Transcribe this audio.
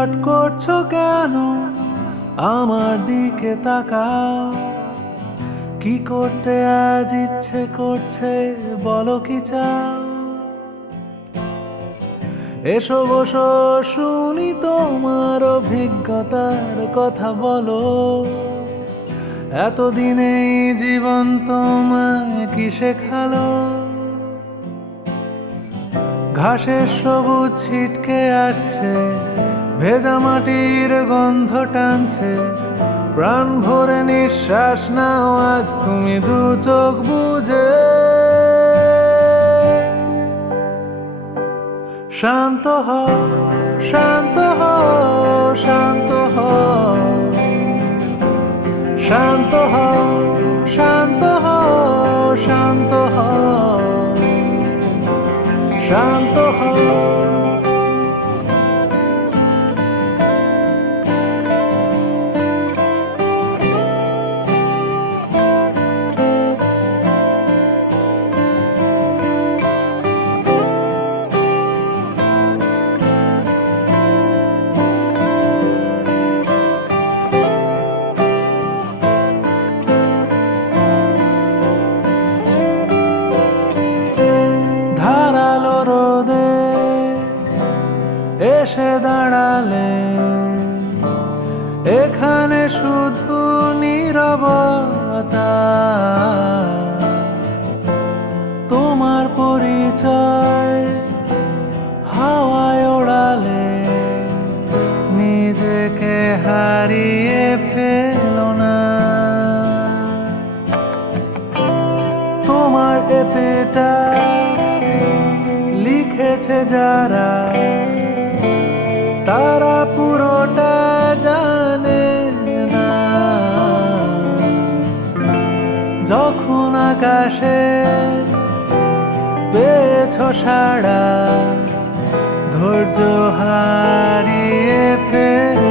ছটফট করছো কেন? আমার দিকে তাকাও। কি করতে আজ ইচ্ছে করছে বলো কি চাও? এসো বসো শুনি তোমার অভিজ্ঞতার কথা বলো। এতদিনে জীবন তোমায় কি শেখালো? ঘাসের সবুজ ছিটকে আসছে, ভেজা মাটির গন্ধ টানছে। প্রাণ ভরে নিঃশ্বাস নাও আজ তুমি দু চোখ বুঝে। শান্ত হও, শান্ত হও, শান্ত হও, শান্ত হও, শান্ত হও, শান্ত হও, শান্ত হও। ধারালো রোদে এসে দাঁড়ালে, এখানে শুধু নীরবতা। তোমার পরিচয় হাওয়ায় ওড়ালে, নিজেকে হারিয়ে ফেলো না। তোমার এপিটাফ লিখেছে যারা, তারা পুরোটা জানে না। যখন আকাশে পেয়েছো সাড়া, ধৈর্য হারিয়ে ফেল